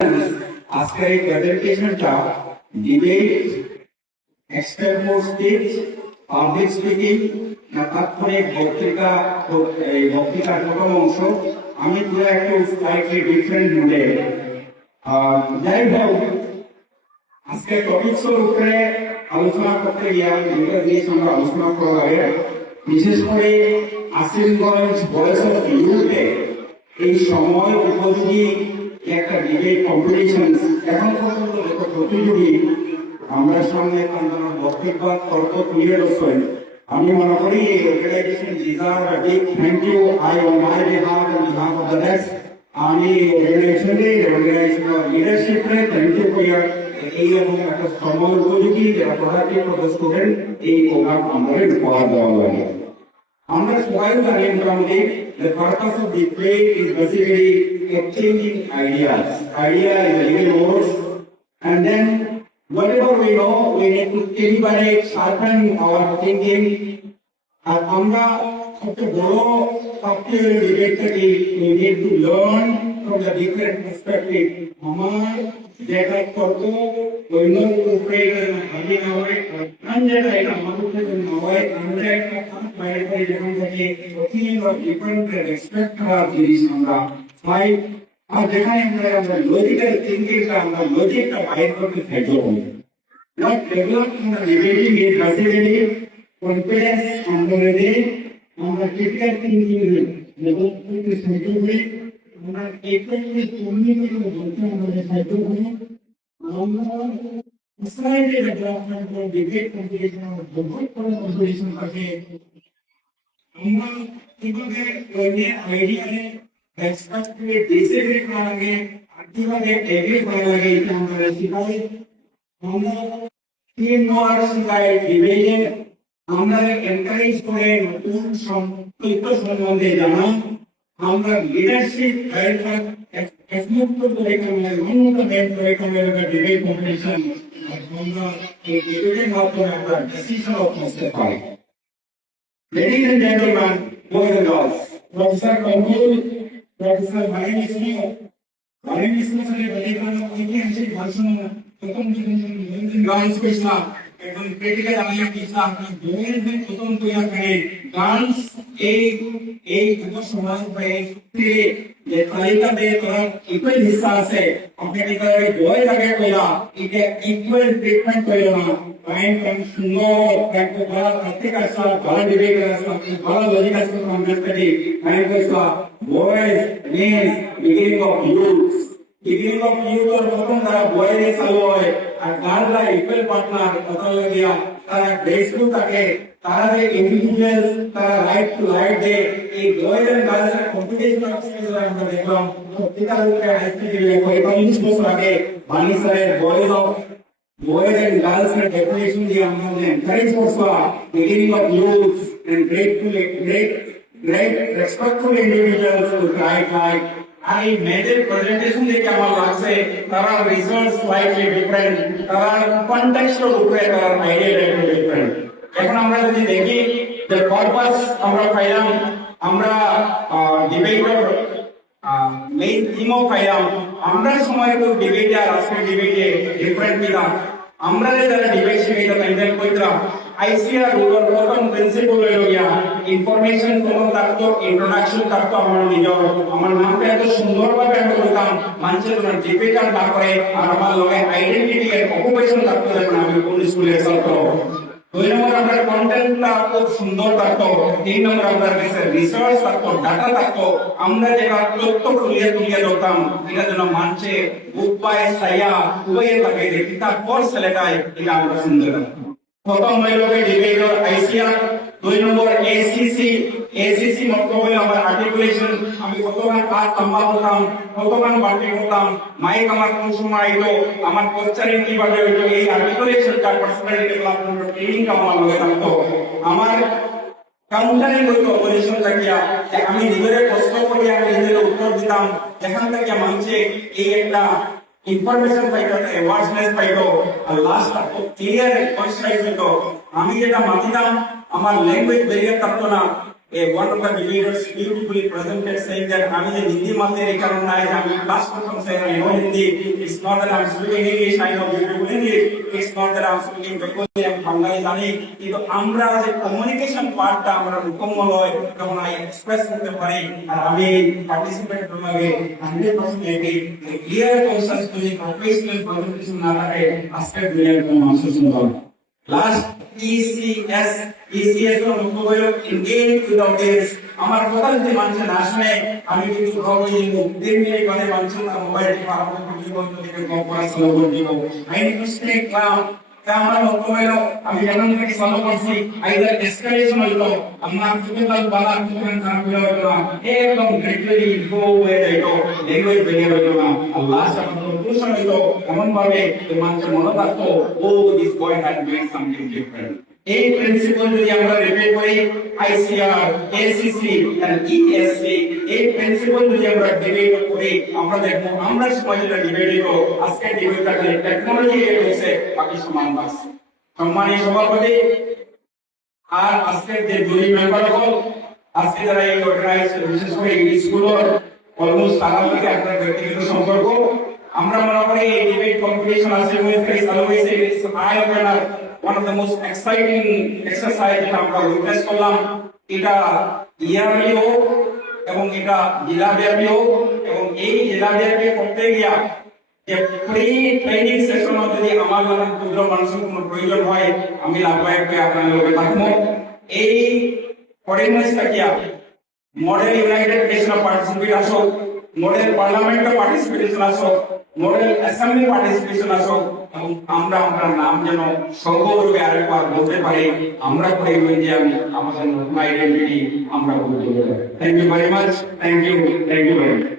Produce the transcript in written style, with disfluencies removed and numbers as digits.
আজকের এই প্রেজেন্টেশনটা debate, experiment speech, public speaking, তাৎক্ষণিক বক্তৃতা, এই বক্তৃতার প্রথম অংশ। আমি পুরো একটু স্লাইটলি ডিফারেন্ট মোডে। যাই হোক, আজকে টপিকসের উপরে আলোচনা করতে গিয়ে আমি দুটো জিনিস আমরা আলোচনা করা হবে। বিশেষ করে আসিমগঞ্জ ভয়েস অফ ইউথে এই সময় উপযোগী একটা ডিবেট কম্পিটিশন এখন পর্যন্ত দেখো প্রতিযোগী আমরা সামনে বক্তব্য তর্ক তুলে ধরছেন। আমি মনে করি এই organization deserve a big thank you I on my behalf on behalf of the next. আমি অর্গানাইজেশনের লিডারশিপে থ্যাংক ইউ ফর ইয়ার এই এবং একটা সময় উপযোগী যারা প্রোডাক্টিভ ফর দ্য স্টুডেন্ট এই প্রোগ্রাম আমাদের উপহার দেওয়া লাগে। আমরা সবাই জানি মোটামুটি the purpose of the play is basically exchanging ideas. Idea is a little words, and then whatever we know, we need to deliberate, sharpen our thinking. আর আমরা সবচেয়ে বড় সবচেয়ে ডিবেট থেকে we need to learn from the different perspective. আমার যেটা তর্ক অন্য উপরে ভাবি না হয়, আর যেটা এটা আমাদের থেকে না হয়, আমরা একটা বাইরে থেকে যেখান থেকে opinion of different respect করার জিনিস আমরা পাই। আর যেখানে আমরা লজিক্যাল থিঙ্কিংটা আমরা লজিকটা বাইর করতে থাকবো। Not develop in the debating is basically confidence and the আমরা critical thinking develop করতে থাকবো। আমরা effectively communicate করতে আমাদের থাকবো। আমরা Israeli development for debate competition or debate competition करके আমরা কিভাবে কোई आइडिया ने एक्सपेक्ट में डिसएग्री करेंगे, কিভাবে এগ্রি করা লাগে এটা আমরা শিখাই। আমরা টিম ওয়ার্ক শিখাই, ডিবেটে আমরা এনকারেজ করে নতুন তথ্য সম্বন্ধে জানা। আমরা লিডারশিপ গাইডলাইন একমুক্ত করে আমরা উন্নত করে আমরা ডিবেট কম্পিটিশন আমরা এই ডিবেটের মাধ্যমে আমরা ডিসিশন করতে পারি। Ladies and gentlemen, boys and girls, Professor Kamul, Professor Bharanishni से बनेगा ऐतिहासिक भाषण प्रथम गांस पेशा एकदम क्रिटिकल आने पिछला अपना दोनों में प्रथम तैयार करें गांस एक जो समाज में ये तालिका दे थोड़ा इक्वल हिस्सा से अपने निकाले बॉय लगे कोला इके इक्वल ट्रीटमेंट कोई ना टाइम कम सुनो टाइम को बड़ा अच्छे का साथ बड़ा डिबेट का साथ बड़ा लॉजिक का साथ हम करते हैं टाइम को साथ boys means beginning of youth और प्रथम तारा boy ने चालू है और गार्डला इक्वल पार्टनर पता लग गया तारा ग्रेसफुल ताके तारा दे इंडिविजुअल्स तारा राइट टू राइट दे एक boys and girls का कंपटीशन में हम देखो तो टीका लोग के एक्चुअली कोई कम्युनिस्ट को आगे बानी सारे boys and girls का डेफिनेशन दिया हमने एनकरेज करवा beginning of youth and great respectful individuals who try like I made presentation দেখে আমার লাগছে তারা রিসার্চ স্লাইটলি ডিফারেন্ট তারা কনটেক্সচুয়াল উপরে তার আইডিয়া ডিফারেন্ট। এখন আমরা যদি দেখি যে পারপাস আমরা পাইলাম আমরা ডিবেটের মেইন থিমও পাইলাম আমরা সময় তো ডিবেটে আর আজকের ডিবেটে ডিফারেন্ট দিলাম। আমরা যারা ডিবেট শিখাইতে মেইনটেইন কইতাম আইসিআর রুলের প্রথম প্রিন্সিপল হলো গিয়া ইনফরমেশন কোন থাকতো ইন্ট্রোডাকশন থাকতো আমার নামটা এত সুন্দরভাবে আমি বলতাম মানুষের জন্য ডিবেটার না করে আর আমার লগে আইডেন্টিটি এর অকুপেশন থাকতো যেমন আমি কোন স্কুলে ছাত্র। 2 নম্বর আমরা কন্টেন্টটা খুব সুন্দর থাকতো। 3 নম্বর আমরা রিসার্চ থাকতো ডাটা থাকতো আমরা যেটা তথ্য খুলিয়ে ধরতাম এটা যেন মানুষে বুক পায় ছায়া উভয়ে থাকে দেখি তারপর ছেলেটাই এটা আমরা সুন্দর থাকতো। প্রথম হইল ডিবেটর আইসিআর, 2 নম্বর এসিসি মতলব হইল আমার আর্টিকুলেশন আমি কতক্ষণ কাজ লম্বা করতাম কতক্ষণ বাকি করতাম মাইক আমার কোন সময় আইলো আমার পোস্টারিং কিভাবে হইলো এই আর্টিকুলেশনটা পার্সোনালিটি ডেভেলপমেন্ট ট্রেনিং আমার লগে থাকতো। আমার কাউন্টারিং হইতো অপোজিশন থাকিয়া আমি নিজের প্রশ্ন করি আমি নিজের উত্তর দিতাম যেখান থেকে মানুষে এই একটা ইনফরমেশন পাইতো অ্যাওয়ারনেস পাইতো আর লাস্ট ক্লিয়ার কনসাইজ হইতো। আমি যেটা মাতিতাম আমার ল্যাঙ্গুয়েজ ব্যারিয়ার থাকতো না one of the debaters beautifully presented saying that আমি যে হিন্দি মাধ্যমে এই কারণ নাই যে আমি ক্লাস করতাম sir I know Hindi. It's not that I'm speaking English, I know beautiful English. It's not that I'm speaking Bengali, আমি বাঙালি জানি, কিন্তু আমরা যে কমিউনিকেশন পার্টটা আমরা মুকম্মল হয় তখন আমি এক্সপ্রেস করতে পারি। আর আমি পার্টিসিপেট করলে 100% এটি ক্লিয়ার কনসেন্স যদি প্রফেশনাল প্রেজেন্টেশন না থাকে আজকের দুনিয়ার কোনো মানুষ শুনবে না। লাস্ট ECS এর লক্ষ্য হলো engage with audience। আমার কথা যদি মানুষ না শুনে আমি কিন্তু ভাবই যে 3 মিনিট বাদে মানুষ মোবাইল টিপা আমাকে জীবন থেকে কম করা শুরু করে দিব। I need to stay calm। আমার লক্ষ্য হলো আমি যেমন থেকে ফলো করছি আইদার এসকেলেশন হলো আমার টিপিক্যাল বালা কোন কারণ হলো না একদম গ্রেজুয়ালি গো হয়ে যাইতো ল্যাঙ্গুয়েজ বেরিয়ে হলো না। আল্লাহ সাবহানাহু ওয়া তাআলা হলো এমন ভাবে মানুষের মনে রাখতো ও this boy had doing something different. এই প্রিন্সিপাল যদি আমরা রিপিট করি ICR, ACC এন্ড ESC, এই প্রিন্সিপাল যদি আমরা ডিবেট করি আমরা দেখবো আমরা সময় যেটা ডিবেট হলো আজকে ডিবেটটা টেকনোলজি এর হচ্ছে বাকি সমান বাস। সম্মানীয় সভাপতি আর আজকের যে দুই মেম্বার হল আজকে যারা এই অর্গানাইজ বিশেষ করে স্কুলের অলমোস্ট তারা থেকে আপনার ব্যক্তিগত সম্পর্ক আমরা মনে করি এই ডিবেট কম্পিটিশন আছে with always it's I opener one of the most exciting exercise যেটা আমরা উইটনেস করলাম। এটা ইয়ারলি হোক এবং এটা জেলাব্যাপী হোক এবং এই জেলাব্যাপী করতে গিয়া যে প্রি ট্রেনিং সেশন যদি আমার মতো ক্ষুদ্র মানুষের কোনো প্রয়োজন হয় আমি লাভবায়ক হয়ে আপনাদের লোকে থাকবো। এই পরিবেশ থাকিয়া মডেল ইউনাইটেড নেশন পার্টিসিপেট আসো, মডেল পার্লামেন্টে পার্টিসিপেশন আসো, মডেল অ্যাসেম্বলি পার্টিসিপেশন আসো এবং আমরা আমার নাম যেন সগৌরবে আরেকবার বলতে পারি আমরা করে ইন্ডিয়ান আমাদের নতুন আইডেন্টিটি আমরা বলতে পারি। Thank you very much, thank you very much.